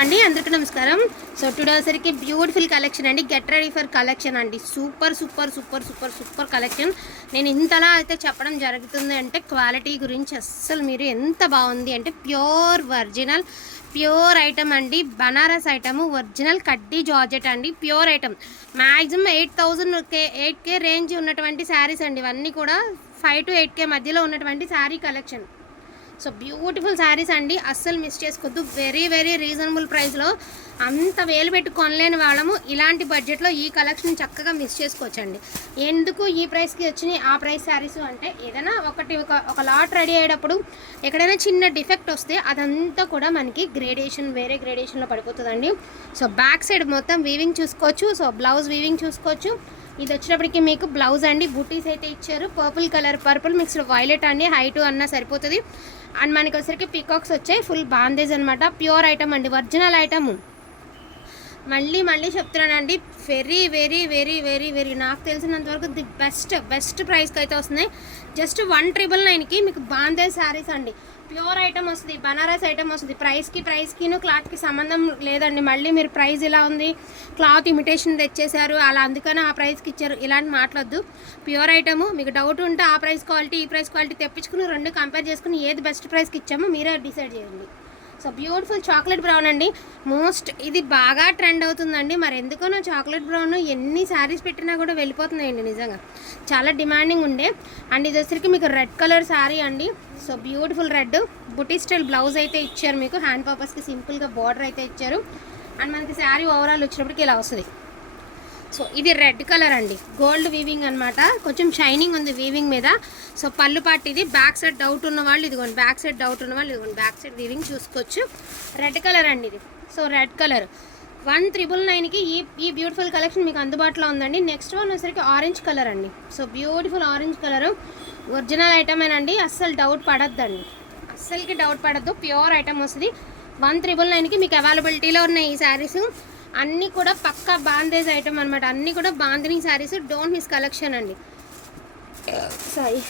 అండి అందరికీ నమస్కారం. సో టుడే వచ్చరికి బ్యూటిఫుల్ కలెక్షన్ అండి. గెట్ రెడీ ఫర్ కలెక్షన్ అండి. Super super super super super collection నేను ఇంతలా అయితే చెప్పడం జరుగుతుంది అంటే క్వాలిటీ గురించి అస్సలు మీరు ఎంత బాగుంది అంటే ప్యూర్ ఒరిజినల్ ప్యూర్ ఐటమ్ అండి. బనారస్ ఐటమ్ ఒరిజినల్ కడ్డీ జార్జెట్ అండి. Pure item maximum eight thousand K eight K range ఉన్నటువంటి శారీస్ అండి. ఇవన్నీ కూడా ఫైవ్ టు ఎయిట్ కే మధ్యలో ఉన్నటువంటి saree collection so beautiful sarees అండి. అస్సలు మిస్ చేసుకోవద్దు. వెరీ వెరీ రీజనబుల్ ప్రైస్లో అంత వేలు పెట్టి కొనలేని వాళ్ళము ఇలాంటి బడ్జెట్లో ఈ కలెక్షన్ చక్కగా మిస్ చేసుకోవచ్చండి. ఎందుకు ఈ ప్రైస్కి వచ్చినాయి? ఆ ప్రైస్ శారీస్ అంటే ఏదైనా ఒకటి ఒక ఒక లాట్ రెడీ అయ్యేటప్పుడు ఎక్కడైనా చిన్న డిఫెక్ట్ వస్తే అదంతా కూడా మనకి గ్రేడేషన్ వేరే గ్రేడేషన్లో పడిపోతుందండి. సో బ్యాక్ సైడ్ మొత్తం వీవింగ్ చూసుకోవచ్చు. సో బ్లౌజ్ వీవింగ్ చూసుకోవచ్చు. ఇది వచ్చినప్పటికీ మీకు బ్లౌజ్ అండి. బుటీస్ అయితే ఇచ్చారు. Purple colour purple mixed violet అండి. హైట్ అన్నా సరిపోతుంది. అండ్ మనకి వచ్చరికి పీకాక్స్ వచ్చాయి. ఫుల్ బాందేజ్ అనమాట ప్యూర్ ఐటమ్ అండి. ఒరిజినల్ ఐటము మళ్ళీ మళ్ళీ చెప్తున్నానండి. Very very very very very. నాకు తెలిసినంత వరకు ది బెస్ట్ బెస్ట్ ప్రైస్కి అయితే వస్తున్నాయి జస్ట్ వన్ ట్రిపుల్ నైన్కి మీకు బాందే శారీస్ అండి. ప్యూర్ ఐటమ్ వస్తుంది బనారస్ ఐటమ్ వస్తుంది. ప్రైస్కి ప్రైస్కిను క్లాత్కి సంబంధం లేదండి. మళ్ళీ మీరు ప్రైస్ ఇలా ఉంది క్లాత్ ఇమిటేషన్ తెచ్చేశారు అలా అందుకని ఆ ప్రైస్కి ఇచ్చారు. ఇలాంటి మాట్లాడద్దు. ప్యూర్ ఐటమ్ మీకు డౌట్ ఉంటే ఆ ప్రైస్ క్వాలిటీ ఈ ప్రైస్ క్వాలిటీ తెప్పించుకుని రెండు కంపేర్ చేసుకుని ఏది బెస్ట్ ప్రైస్కి ఇచ్చామో మీరే డిసైడ్ చేయండి. సో బ్యూటిఫుల్ చాక్లెట్ బ్రౌన్ అండి. మోస్ట్ ఇది బాగా ట్రెండ్ అవుతుందండి. మరి ఎందుకనో చాక్లెట్ బ్రౌన్ ఎన్ని శారీస్ పెట్టినా కూడా వెళ్ళిపోతున్నాయండి నిజంగా. చాలా డిమాండింగ్ ఉండే. అండ్ ఇది వచ్చరికి మీకు రెడ్ కలర్ శారీ అండి. So beautiful red. బుటీ స్టైల్ బ్లౌజ్ అయితే ఇచ్చారు మీకు. హ్యాండ్ పర్పస్కి సింపుల్గా బార్డర్ అయితే ఇచ్చారు. అండ్ మనకి శారీ ఓవరాల్ వచ్చినప్పటికి ఇలా వస్తుంది. సో ఇది రెడ్ కలర్ అండి. గోల్డ్ వీవింగ్ అనమాట కొంచెం షైనింగ్ ఉంది వీవింగ్ మీద. సో పళ్ళు పాటు ఇది బ్యాక్ సైడ్ డౌట్ ఉన్న వాళ్ళు ఇదిగోండి బ్యాక్ సైడ్ డౌట్ ఉన్న వాళ్ళు ఇదిగోండి బ్యాక్ సైడ్ వీవింగ్ చూసుకోవచ్చు. రెడ్ కలర్ అండి ఇది. So red colour. One triple నైన్కి ఈ ఈ బ్యూటిఫుల్ కలెక్షన్ మీకు అందుబాటులో ఉందండి. నెక్స్ట్ వన్ వచ్చేసరికి ఆరెంజ్ కలర్ అండి. So beautiful orange colour. Original ఐటమేనండి అస్సలు డౌట్ పడద్దండి. అస్సలకి డౌట్ పడద్దు. ప్యూర్ ఐటమ్ వస్తుంది. వన్ త్రిబుల్ నైన్కి మీకు అవైలబిలిటీలో ఉన్నాయి ఈ శారీస్. అన్నీ కూడా పక్కా బాందేజ్ ఐటమ్ అనమాట అన్నీ కూడా bandhani sarees don't miss collection అండి. సారీ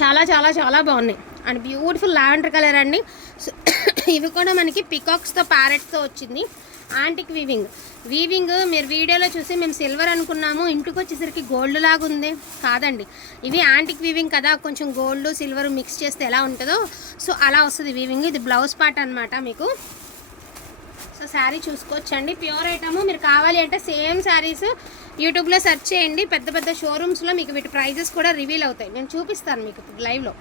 చాలా చాలా చాలా బాగున్నాయి. అండ్ బ్యూటిఫుల్ లావెండర్ కలర్ అండి. సో ఇవి కూడా మనకి పికాక్స్తో ప్యారెట్స్తో వచ్చింది. యాంటిక్ వీవింగ్ వీవింగ్ మీరు వీడియోలో చూసి మేము సిల్వర్ అనుకున్నాము. ఇంటికి వచ్చేసరికి గోల్డ్ లాగా ఉంది. కాదండి. ఇవి యాంటిక్ వీవింగ్ కదా. కొంచెం గోల్డ్ సిల్వర్ మిక్స్ చేస్తే ఎలా ఉంటుందో. సో అలా వస్తుంది వీవింగ్ ఇది బ్లౌజ్ పార్ట్ అనమాట మీకు. సో శారీ చూసుకోవచ్చండి. ప్యూర్ ఐటమ్ మీరు కావాలి అంటే సేమ్ శారీస్ యూట్యూబ్లో సెర్చ్ చేయండి. పెద్ద పెద్ద షోరూమ్స్లో మీకు వీటి ప్రైజెస్ కూడా రివీల్ అవుతాయి. నేను చూపిస్తాను మీకు లైవ్లో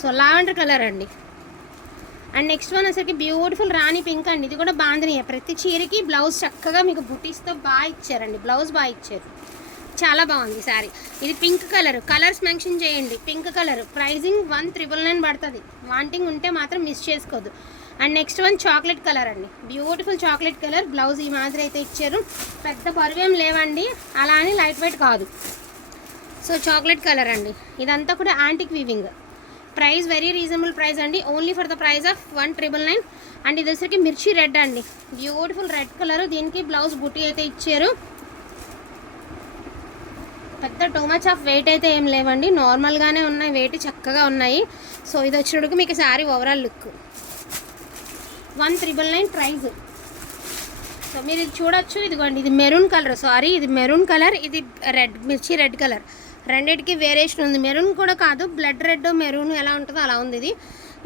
సో లావెండర్ కలర్ అండి. అండ్ నెక్స్ట్ వన్ అసలుకి బ్యూటిఫుల్ రాణి పింక్ అండి. ఇది కూడా బాంధనీయ. ప్రతి చీరకి బ్లౌజ్ చక్కగా మీకు బుటీస్తో బాగా ఇచ్చారండి. బ్లౌజ్ బాగా ఇచ్చారు. చాలా బాగుంది శారీ. ఇది పింక్ కలర్ కలర్స్ మెన్షన్ చేయండి. Pink colour pricing one triple nine పడుతుంది. వాంటింగ్ ఉంటే మాత్రం మిస్ చేసుకోవద్దు and next one chocolate colour అండి. బ్యూటిఫుల్ చాక్లెట్ కలర్ బ్లౌజ్ ఈ మాదిరి అయితే ఇచ్చారు. పెద్ద బరువేం లేవండి. అలా అని లైట్ వెయిట్ కాదు. సో చాక్లెట్ కలర్ అండి. ఇదంతా కూడా antique weaving price very reasonable price అండి. Only for the price of one triple nine and ఇది వచ్చరికి మిర్చి రెడ్ అండి. బ్యూటిఫుల్ రెడ్ కలర్ దీనికి బ్లౌజ్ బుట్టి అయితే ఇచ్చారు. పెద్ద టూ మచ్ ఆఫ్ వెయిట్ అయితే ఏం లేవండి. నార్మల్గానే ఉన్నాయి వెయిట్ చక్కగా ఉన్నాయి. సో ఇది వచ్చినప్పుడు మీకు saree overall look one triple nine price. So మీరు ఇది చూడొచ్చు. ఇదిగోండి ఇది మెరూన్ కలర్. సారీ ఇది మెరూన్ కలర్ ఇది రెడ్ మిర్చి రెడ్ కలర్. రెండింటికి వేరియేషన్ ఉంది. మెరూన్ కూడా కాదు బ్లడ్ రెడ్ మెరూన్ ఎలా ఉంటుందో అలా ఉంది ఇది.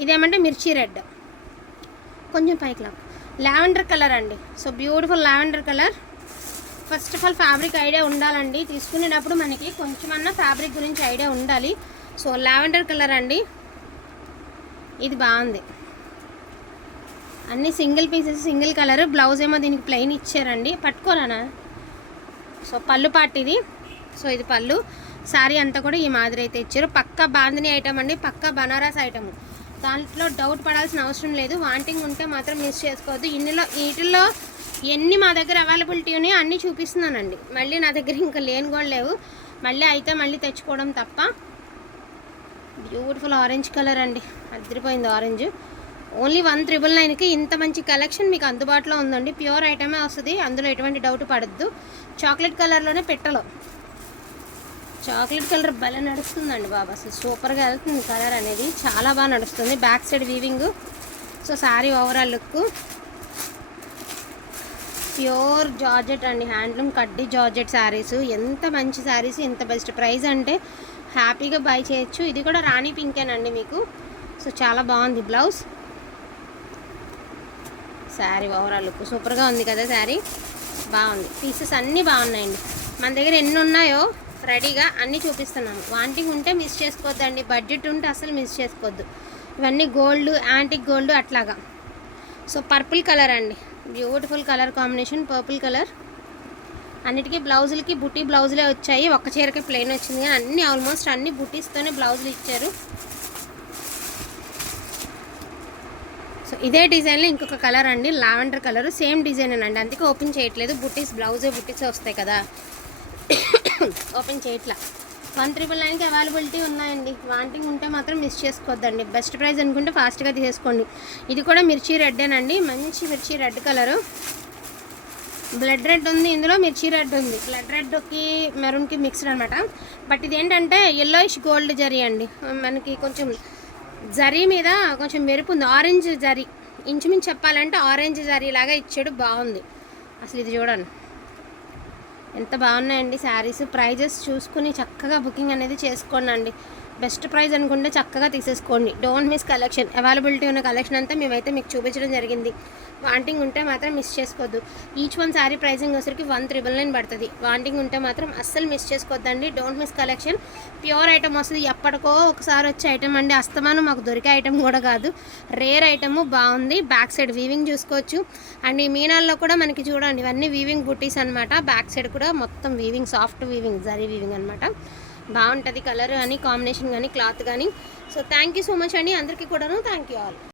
ఇదేమంటే మిర్చి రెడ్. కొంచెం పైకి లావెండర్ కలర్ అండి. So beautiful lavender colour. First of all fabric idea ఉండాలండి. తీసుకునేటప్పుడు మనకి కొంచెమన్నా ఫ్యాబ్రిక్ గురించి ఐడియా ఉండాలి. సో లావెండర్ కలర్ అండి. ఇది బాగుంది. అన్ని single pieces single colour. Blouse ఏమో దీనికి ప్లెయిన్ ఇచ్చారండి. పట్టుకోరానా? సో పళ్ళు పాటిది ఇది సో ఇది పళ్ళు. శారీ అంతా కూడా ఈ మాదిరి అయితే ఇచ్చారు. పక్క బాందిని ఐటమ్ అండి. పక్క బనారస్ ఐటమ్ దాంట్లో డౌట్ పడాల్సిన అవసరం లేదు. వాంటింగ్ ఉంటే మాత్రం మిస్ చేసుకోవద్దు. ఇన్నిలో వీటిల్లో ఎన్ని మా దగ్గర అవైలబిలిటీ ఉన్నాయో అన్నీ చూపిస్తున్నానండి. మళ్ళీ నా దగ్గర ఇంకా లేని కూడా లేవు. మళ్ళీ అయితే మళ్ళీ తెచ్చుకోవడం తప్ప. బ్యూటిఫుల్ ఆరెంజ్ కలర్ అండి. అదిరిపోయింది ఆరెంజ్ ఓన్లీ వన్ త్రిబుల్ నైన్కి ఇంత మంచి కలెక్షన్ మీకు అందుబాటులో ఉందండి. ప్యూర్ ఐటమే వస్తుంది. అందులో ఎటువంటి డౌట్ పడద్దు. చాక్లెట్ కలర్లోనే పెట్టలో. చాక్లెట్ కలర్ భలే నడుస్తుందండి బాబా. అసలు సూపర్గా వెళ్తుంది కలర్ అనేది. చాలా బాగా నడుస్తుంది. Back side weaving. So saree overall look. Pure georgette అండి. హ్యాండ్లూమ్ కడ్డీ జార్జెట్ శారీస్ ఎంత మంచి శారీస్ ఎంత బెస్ట్ ప్రైస్ అంటే హ్యాపీగా బై చేయొచ్చు. ఇది కూడా రాణి పింకేనండి మీకు. సో చాలా బాగుంది బ్లౌజ్. Sari overall look. సూపర్గా ఉంది కదా శారీ? బాగుంది. పీసెస్ అన్నీ బాగున్నాయండి. మన దగ్గర ఎన్ని ఉన్నాయో రెడీగా అన్నీ చూపిస్తున్నాము వాంటింగ్ ఉంటే మిస్ చేసుకోవద్దండి. బడ్జెట్ ఉంటే అసలు మిస్ చేసుకోవద్దు. ఇవన్నీ గోల్డ్ యాంటిక్ గోల్డ్ అట్లాగా. సో పర్పుల్ కలర్ అండి. Beautiful colour combination purple colour అన్నిటికీ బ్లౌజులకి బుటీ బ్లౌజులే వచ్చాయి. ఒక్క చీరకి ప్లెయిన్ వచ్చింది కానీ అన్ని ఆల్మోస్ట్ అన్ని బుటీస్తోనే బ్లౌజులు ఇచ్చారు. సో ఇదే డిజైన్లో ఇంకొక కలర్ అండి లావెండర్ కలర్. సేమ్ డిజైన్ అండి. అందుకే ఓపెన్ చేయట్లేదు. బుట్టీస్ బ్లౌజే బుట్టీసే వస్తాయి కదా. ఓపెన్ చేయట్లా. వన్ త్రిబుల్ నైన్కి అవైలబిలిటీ ఉన్నాయండి. వాంటింగ్ ఉంటే మాత్రం మిస్ చేసుకోవద్దండి. బెస్ట్ ప్రైస్ అనుకుంటే ఫాస్ట్గా తీసేసుకోండి. ఇది కూడా మిర్చి రెడ్డేనండి మంచి మిర్చి రెడ్ కలరు. బ్లడ్ రెడ్ ఉంది. ఇందులో మిర్చి రెడ్ ఉంది. బ్లడ్ రెడ్కి మెరూన్కి మిక్స్డ్ అనమాట బట్ ఇది ఏంటంటే ఎల్లోయిష్ గోల్డ్ జరీ అండి. మనకి కొంచెం జరీ మీద కొంచెం మెరుపు ఉంది. ఆరెంజ్ జరీ. ఇంచుమించు చెప్పాలంటే ఆరెంజ్ జరీ లాగా ఇచ్చాడు. బాగుంది. అసలు ఇది చూడండి. ఎంత బాగున్నాయండి శారీస్. ప్రైజెస్ చూసుకుని చక్కగా బుకింగ్ అనేది చేసుకోండి బెస్ట్ ప్రైస్ అనుకుంటే చక్కగా తీసేసుకోండి. డోంట్ మిస్ కలెక్షన్ అవైలబిలిటీ ఉన్న కలెక్షన్ అంతా మేమైతే మీకు చూపించడం జరిగింది. వాంటింగ్ ఉంటే మాత్రం మిస్ చేసుకోవద్దు. ఈచ్ వన్ శారీ ప్రైసింగ్ వచ్చరికి వన్ త్రిబుల్ నైన్ పడుతుంది. వాంటింగ్ ఉంటే మాత్రం అస్సలు మిస్ చేసుకోవద్దండి. Don't miss collection pure item వస్తుంది. ఎప్పటికో ఒకసారి వచ్చే ఐటమ్ అండి. అస్తమానం మాకు దొరికే ఐటమ్ కూడా కాదు. రేర్ ఐటమ్ బాగుంది. బ్యాక్ సైడ్ వీవింగ్ చూసుకోవచ్చు. అండ్ ఈ మీనాల్లో కూడా మనకి చూడండి ఇవన్నీ వీవింగ్ బుటీస్ అనమాట బ్యాక్ సైడ్ కూడా మొత్తం weaving soft weaving zari weaving అనమాట బాగుంటుంది కలర్ కానీ కాంబినేషన్ కానీ క్లాత్ కానీ. So thank you so much అండి. అందరికీ కూడాను థ్యాంక్ యూ ఆల్